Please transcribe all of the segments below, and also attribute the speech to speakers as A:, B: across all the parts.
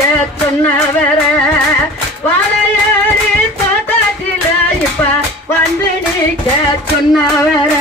A: சொன்னவர வாழையாடி தோட்டத்தில் இப்ப வந்து நிக்க சொன்னவர.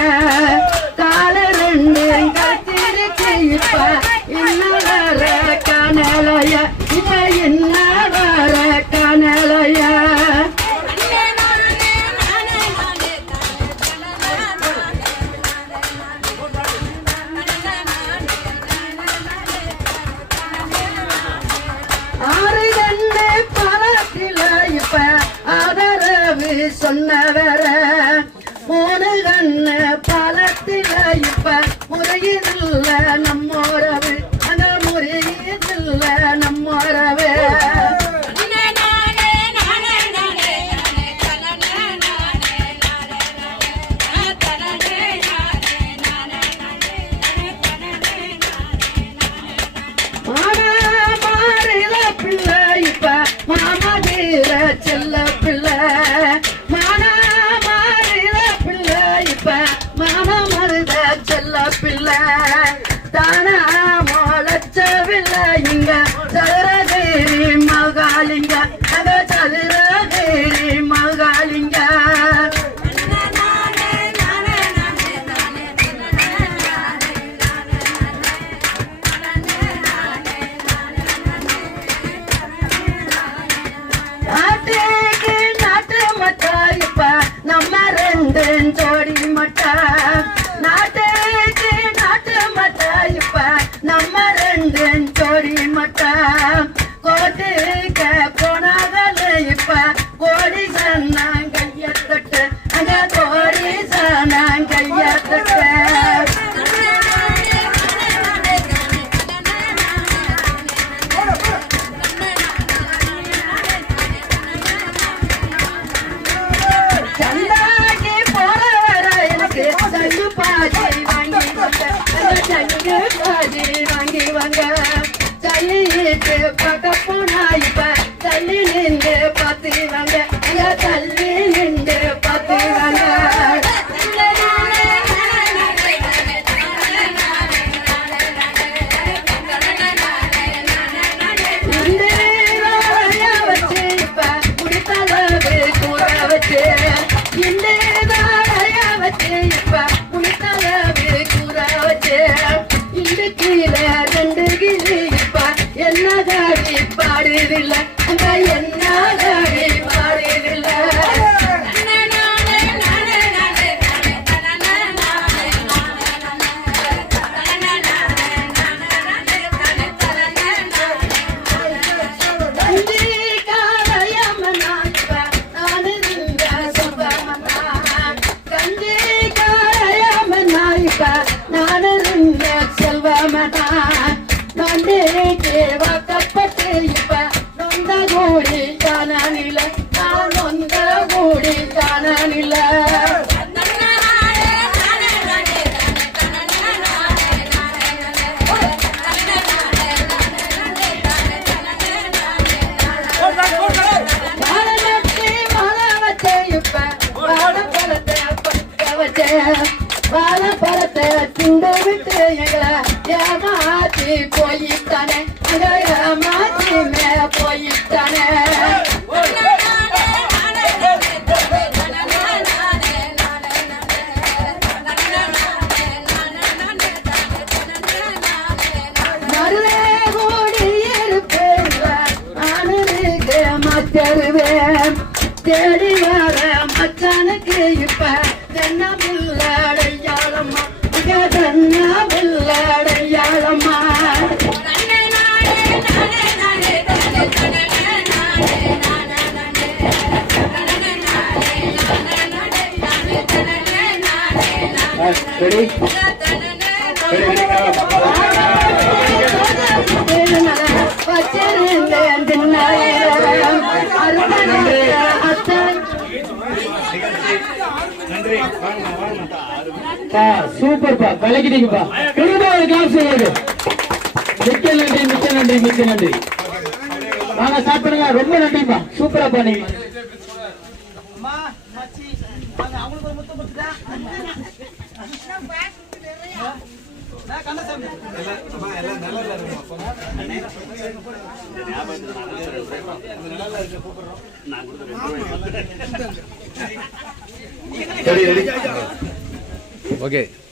A: ஆதரவு சொன்னவர மூணு கண்ணு பழத்தில இப்ப முறையில்ல நம்மோட Yeah. ஜோடி போனாதல இப்ப கோடி கையத்தட்டு அங்க கோடி கையத்தட்டு வாங்கி வாங்க அந்த சங்கு பாதி வாங்கி போனா இப்ப தள்ளி நின்று பார்த்து வாழைப்பழத்தை திண்டு விட்டு எங்களை ஏமாத்தி போயிட்டானே. அங்க ஏமாத்தி மே போயிட்டானே. மருவே கூடி மச்சானுக்கு இப்ப தென்ன பிள்ளடையாளம்மா இங்க தென்ன பிள்ளடையாளம்மா
B: ரெடி
A: வச்சிருந்தேன்
B: சூப்பர்ப்பா கலக்கிட்டீங்கப்பா திரும்ப ஒரு கிளாஸ் வருது மிக்க நன்றி மிக்க நன்றி மிக்க நன்றி. வாங்க ஸ்டார்ட் பண்ணுங்க ரொம்ப நன்றிப்பா சூப்பரா பண்ணீங்க Okay.